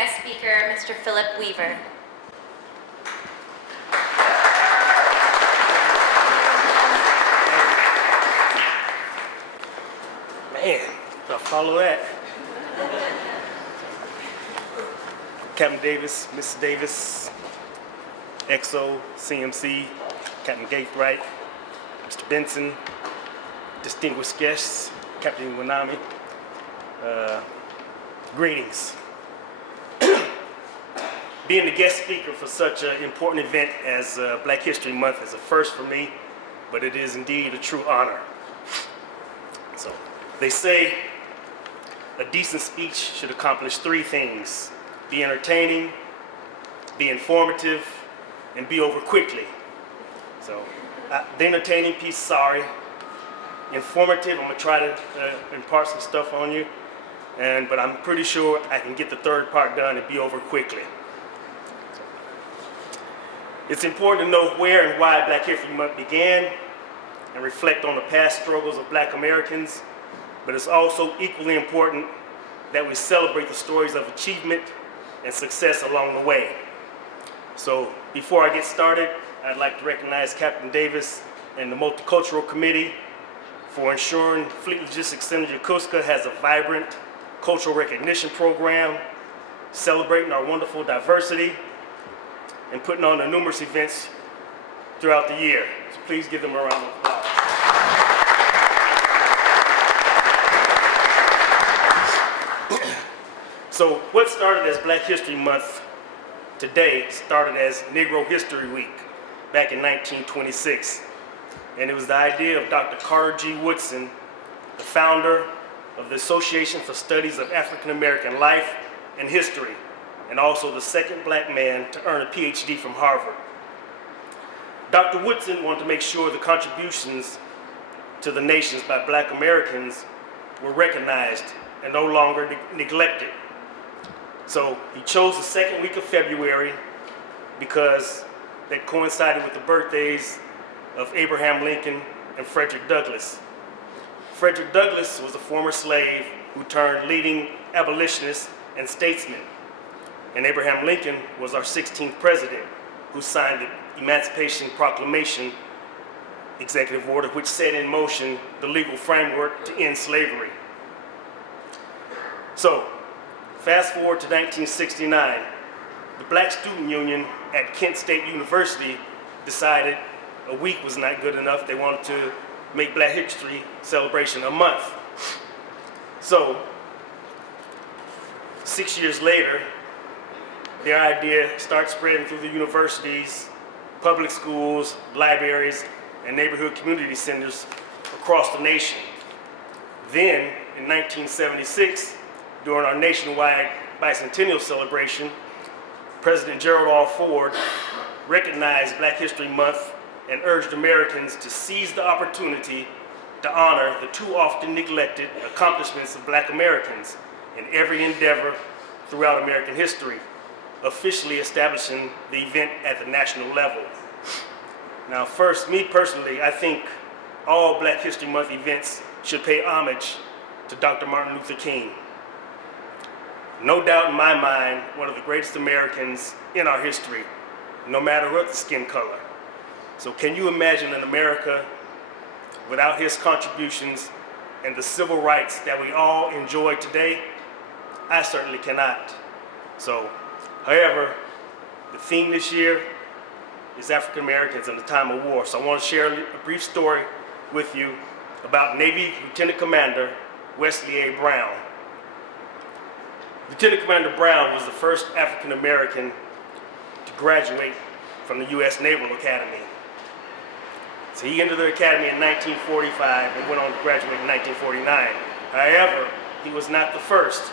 guest speaker, Mr. Philip Weaver. Man, I'll follow that. Captain Davis, Mrs. Davis, XO, CMC, Captain Gaithright, Mr. Benson, distinguished guests, Captain Wanami, greetings. Being the guest speaker for such an important event as Black History Month is a first for me, but it is indeed a true honor. So, they say a decent speech should accomplish three things: be entertaining, be informative, and be over quickly. So, the entertaining piece, sorry. Informative, I'm gonna try to impart some stuff on you, but I'm pretty sure I can get the third part done and be over quickly. It's important to know where and why Black History Month began and reflect on the past struggles of Black Americans, but it's also equally important that we celebrate the stories of achievement and success along the way. So before I get started, I'd like to recognize Captain Davis and the Multicultural Committee for ensuring Fleet Logistics Center Yokosuka has a vibrant cultural recognition program, celebrating our wonderful diversity, and putting on the numerous events throughout the year. So please give them a round of applause. So what started as Black History Month today started as Negro History Week back in 1926. And it was the idea of Dr. Carter G. Woodson, the founder of the Association for Studies of African American Life and History, and also the second Black man to earn a PhD from Harvard. Dr. Woodson wanted to make sure the contributions to the nations by Black Americans were recognized and no longer neglected. So he chose the second week of February because that coincided with the birthdays of Abraham Lincoln and Frederick Douglass. Frederick Douglass was a former slave who turned leading abolitionist and statesman. And Abraham Lincoln was our 16th president, who signed the Emancipation Proclamation executive order, which set in motion the legal framework to end slavery. So, fast forward to 1969, the Black Student Union at Kent State University decided a week was not good enough. They wanted to make Black History celebration a month. So, 6 years later, their idea started spreading through the universities, public schools, libraries, and neighborhood community centers across the nation. Then, in 1976, during our nationwide bicentennial celebration, President Gerald R. Ford recognized Black History Month and urged Americans to seize the opportunity to honor the too often neglected accomplishments of Black Americans in every endeavor throughout American history, officially establishing the event at the national level. Now first, me personally, I think all Black History Month events should pay homage to Dr. Martin Luther King. No doubt in my mind, one of the greatest Americans in our history, no matter what the skin color. So can you imagine an America without his contributions and the civil rights that we all enjoy today? I certainly cannot. So, however, the theme this year is African Americans in the time of war. So I want to share a brief story with you about Navy Lieutenant Commander Wesley A. Brown. Lieutenant Commander Brown was the first African American to graduate from the U.S. Naval Academy. So he entered the academy in 1945 and went on to graduate in 1949. However, he was not the first.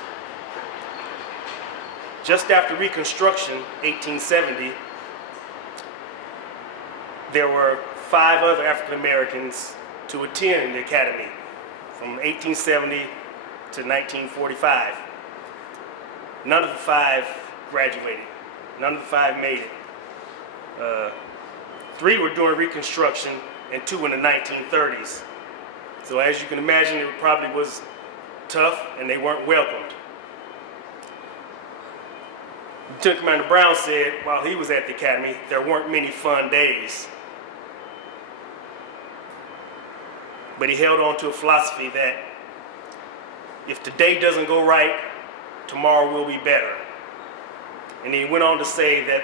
Just after Reconstruction, 1870, there were 5 other African Americans to attend the academy from 1870 to 1945. None of the 5 graduated. None of the 5 made it. 3 were during Reconstruction and 2 in the 1930s. So as you can imagine, it probably was tough and they weren't welcomed. Lieutenant Commander Brown said while he was at the academy, there weren't many fun days. But he held on to a philosophy that if today doesn't go right, tomorrow will be better. And he went on to say that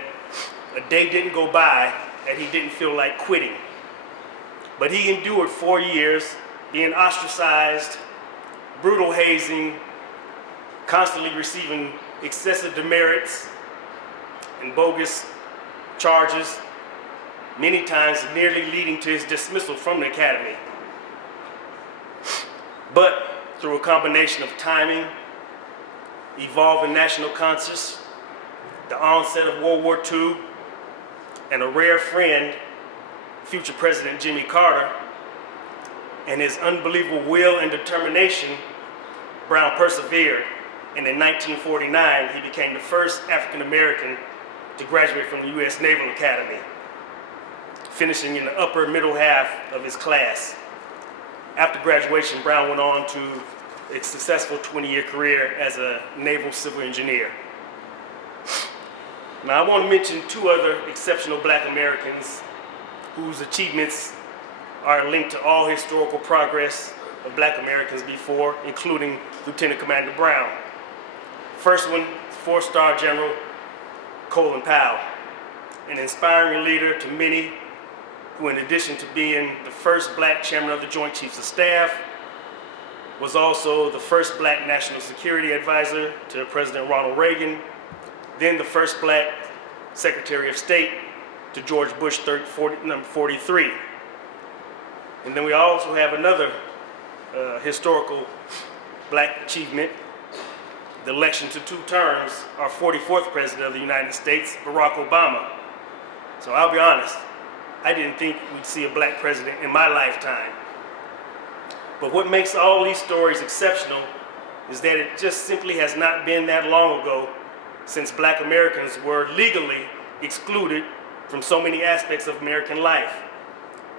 a day didn't go by that he didn't feel like quitting. But he endured 4 years being ostracized, brutal hazing, constantly receiving excessive demerits and bogus charges, many times nearly leading to his dismissal from the academy. But through a combination of timing, evolving national conscience, the onset of World War II, and a rare friend, future President Jimmy Carter, and his unbelievable will and determination, Brown persevered, and in 1949 he became the first African American to graduate from the U.S. Naval Academy, finishing in the upper middle half of his class. After graduation, Brown went on to a successful 20-year career as a naval civil engineer. Now I want to mention two other exceptional Black Americans whose achievements are linked to all historical progress of Black Americans before, including Lieutenant Commander Brown. First one, 4-star General Colin Powell, an inspiring leader to many who, in addition to being the first Black chairman of the Joint Chiefs of Staff, was also the first Black National Security Advisor to President Ronald Reagan, then the first Black Secretary of State to George Bush number 43. And then we also have another historical Black achievement, the election to 2 terms, our 44th President of the United States, Barack Obama. So I'll be honest, I didn't think we'd see a Black president in my lifetime. But what makes all these stories exceptional is that it just simply has not been that long ago since Black Americans were legally excluded from so many aspects of American life.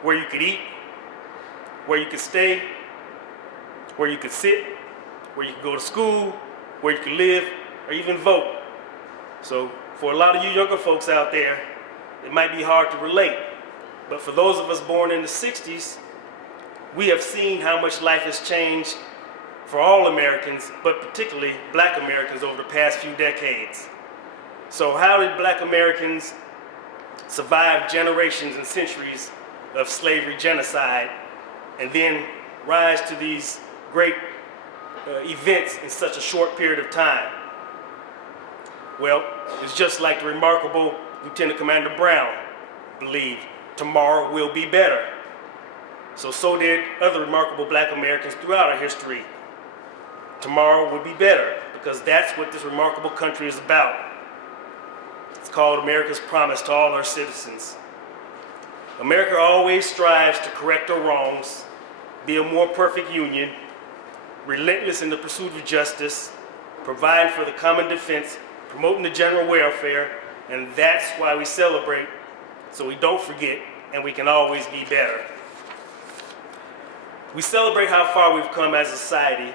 Where you could eat, where you could stay, where you could sit, where you could go to school, where you could live, or even vote. So for a lot of you younger folks out there, it might be hard to relate. But for those of us born in the 60s, we have seen how much life has changed for all Americans, but particularly Black Americans over the past few decades. So how did Black Americans survive generations and centuries of slavery genocide and then rise to these great events in such a short period of time? Well, it's just like the remarkable Lieutenant Commander Brown believed, tomorrow will be better. So did other remarkable Black Americans throughout our history. Tomorrow would be better, because that's what this remarkable country is about. It's called America's promise to all our citizens. America always strives to correct our wrongs, be a more perfect union, relentless in the pursuit of justice, providing for the common defense, promoting the general welfare, and that's why we celebrate, so we don't forget, and we can always be better. We celebrate how far we've come as a society,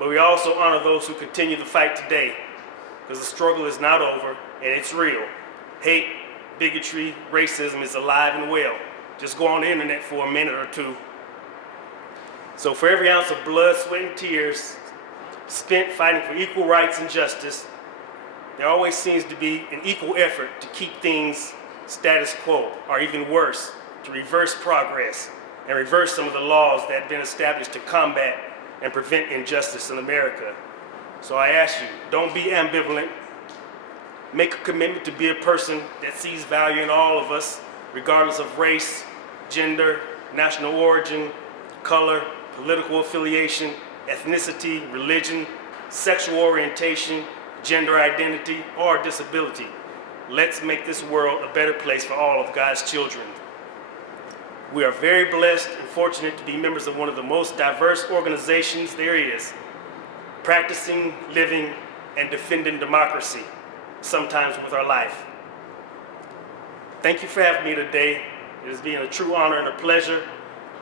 but we also honor those who continue the fight today, because the struggle is not over, and it's real. Hate, bigotry, racism is alive and well. Just go on the internet for a minute or two. So for every ounce of blood, sweat, and tears spent fighting for equal rights and justice, there always seems to be an equal effort to keep things status quo, or even worse, to reverse progress and reverse some of the laws that have been established to combat and prevent injustice in America. So I ask you, don't be ambivalent. Make a commitment to be a person that sees value in all of us, regardless of race, gender, national origin, color, political affiliation, ethnicity, religion, sexual orientation, gender identity, or disability. Let's make this world a better place for all of God's children. We are very blessed and fortunate to be members of one of the most diverse organizations there is, practicing, living, and defending democracy, sometimes with our life. Thank you for having me today. It has been a true honor and a pleasure.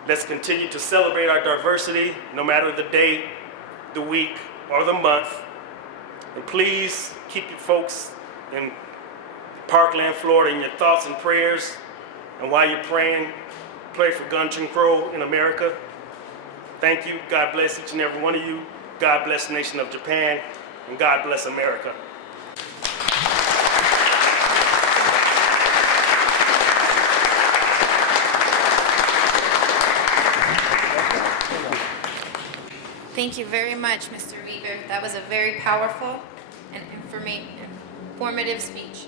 Let's continue to celebrate our diversity, no matter the day, the week, or the month. And please keep your folks in Parkland, Florida, in your thoughts and prayers. And while you're praying, pray for gun control in America. Thank you. God bless each and every one of you. God bless the nation of Japan. And God bless America. Thank you very much, Mr. Weaver. That was a very powerful and informative speech.